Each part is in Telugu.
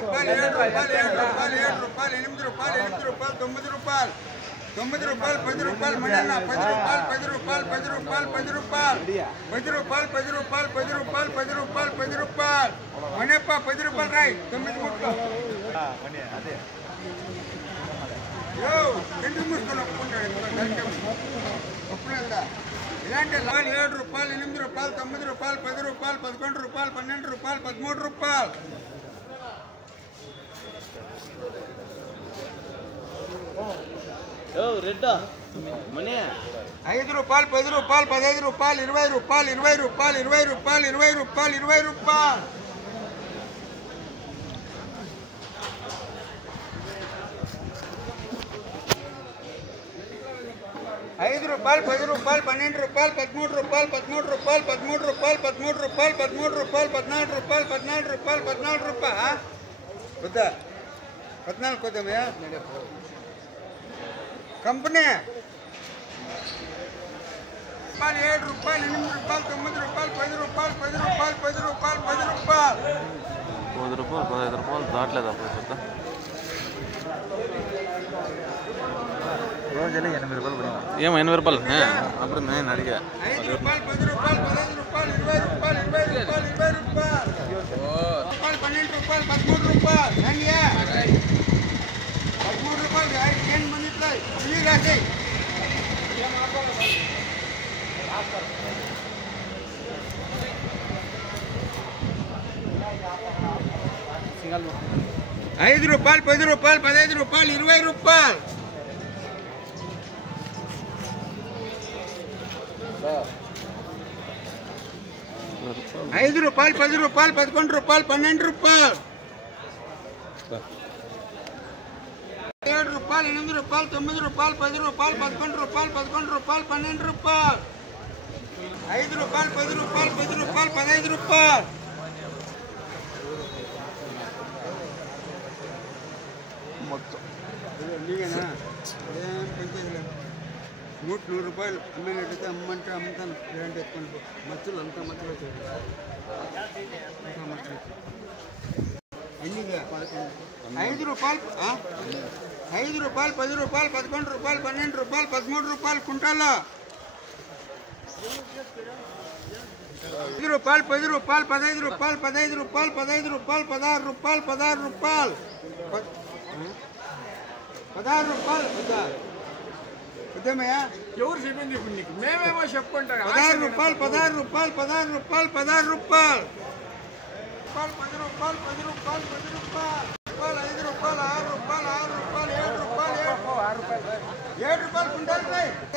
రూపాయలు 7 రూపాయలు 7 రూపాయలు 7 రూపాయలు 8 రూపాయలు 8 రూపాయలు 9 రూపాయలు 9 రూపాయలు 10 రూపాయలు మణన్న 10 రూపాయలు 10 రూపాయలు 10 రూపాయలు 10 రూపాయలు 10 రూపాయలు 10 రూపాయలు 10 రూపాయలు 10 రూపాయలు 10 రూపాయలు మణప్ప 10 రూపాయలు రాయి 9 ముట్లు అదే యో ఎందుకు ముట్టుకొని ఒప్పుకుంటాడు ఒప్పులేదా ఇలాంటి 7 రూపాయలు 8 రూపాయలు 9 రూపాయలు 10 రూపాయలు 11 రూపాయలు 12 రూపాయలు 13 రూపాయలు రెడ్డా మనీ 5 రూపాయలు 10 రూపాయలు 15 రూపాయలు 20 రూపాయలు 20 రూపాయలు 20 రూపాయలు 20 రూపాయలు 20 రూపాయలు 5 రూపాయలు 10 రూపాయలు 12 రూపాయలు 13 రూపాయలు 13 రూపాయలు 13 రూపాయలు 13 రూపాయలు 13 రూపాయలు 14 రూపాయలు 14 రూపాయలు 14 రూపాయలు వద్దా 14 కొద్దామయ్యా కంపెనీ 7 రూపాయలు 8 రూపాయలు 9 రూపాయలు 10 రూపాయలు 10 రూపాయలు 10 రూపాయలు 10 రూపాయలు 10 రూపాయలు 15 రూపాయలు దాటలేదు అప్పుడు పెద్ద రోజులు 80 రూపాయలు ఏమో 80 రూపాయలు అప్పుడు నేను అడిగా 5 రూపాయలు 10 రూపాయలు 15 రూపాయలు 20 రూపాయలు 20 రూపాయలు 20 రూపాయలు 12 రూపాయలు 13 రూపాయలు 13 రూపాయలు 10 మినిట్లు ఇవి రాసాయి 5 రూపాయలు 10 రూపాయలు 15 రూపాయలు 20 రూపాయలు 5 రూపాయలు 10 రూపాయలు 11 రూపాయలు 12 రూపాయలు 7 రూపాయలు 8 రూపాయలు 9 రూపాయలు 10 రూపాయలు 11 రూపాయలు 11 రూపాయలు 12 రూపాయలు 5 రూపాయలు 10 రూపాయలు 10 రూపాయలు 15 రూపాయలు మొత్తం నీవేనా ఏం పెంచేదిలే 100 రూపాయలు అమ్మినట్టయితే అమ్మంటే అమ్ముతాను లేదంటే ఎత్తుకొని మచ్చులు అంతా మచ్చులు వచ్చాయి ఎన్నిగా 5 రూపాయలు 5 రూపాయలు 10 రూపాయలు 11 రూపాయలు 12 రూపాయలు 13 రూపాయలు కుంటాలో 5 రూపాయలు 10 రూపాయలు 15 రూపాయలు 15 రూపాయలు 15 రూపాయలు 16 రూపాయలు 16 రూపాయలు 16 రూపాయలు ఉద్యమయ్యా ఎవరు చెప్పింది ఇప్పుడు నీకు మేమేమో చెప్పుకుంటాం 16 రూపాయలు 16 రూపాయలు 16 రూపాయలు 16 రూపాయలు 10 రూపాయలు 10 రూపాయలు 10 రూపాయలు 5 రూపాయలు 6 రూపాయలు 6 రూపాయలు 7 రూపాయలు 7 రూపాయలు కుంటారు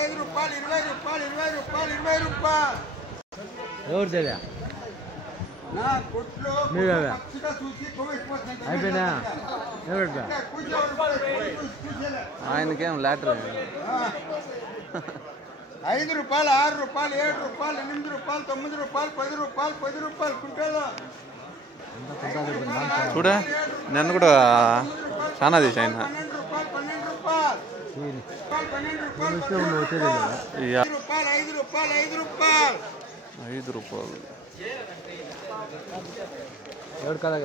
5 రూపాయలు 20 రూపాయలు 20 రూపాయలు 20 రూపాయలు ఎవరు తెలియదా నా కొట్లో పచ్చిగా చూసి కోవిపోతుంది అయిపోయినా ఆయనకేం లాటర్ 5 రూపాయలు 6 రూపాయలు 7 రూపాయలు 8 రూపాయలు 9 రూపాయలు 10 రూపాయలు 10 రూపాయలు కుంటాలో చూడ నన్ను కూడా చాలా తీసి ఆయన 12 రూపాయలు 12 రూపాయలు 5 రూపాయలు 5 రూపాయలు 5 రూపాయలు ఎవరు కదా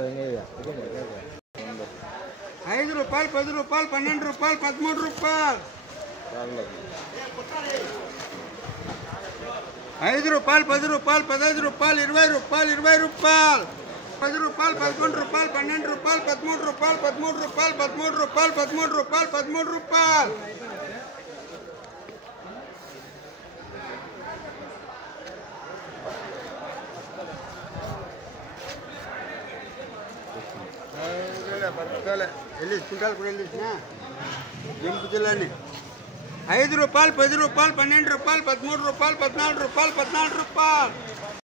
5 రూపాయలు 10 రూపాయలు 12 రూపాయలు 13 రూపాయలు 5 రూపాయలు 10 రూపాయలు 15 రూపాయలు 20 రూపాయలు 20 రూపాయలు 10 రూపాయలు 11 రూపాయలు 12 రూపాయలు 13 రూపాయలు 13 రూపాయలు 13 రూపాయలు 13 రూపాయలు 13 రూపాయలు 5 రూపాయలు 10 రూపాయలు 12 రూపాయలు 13 రూపాయలు 14 రూపాయలు 14 రూపాయలు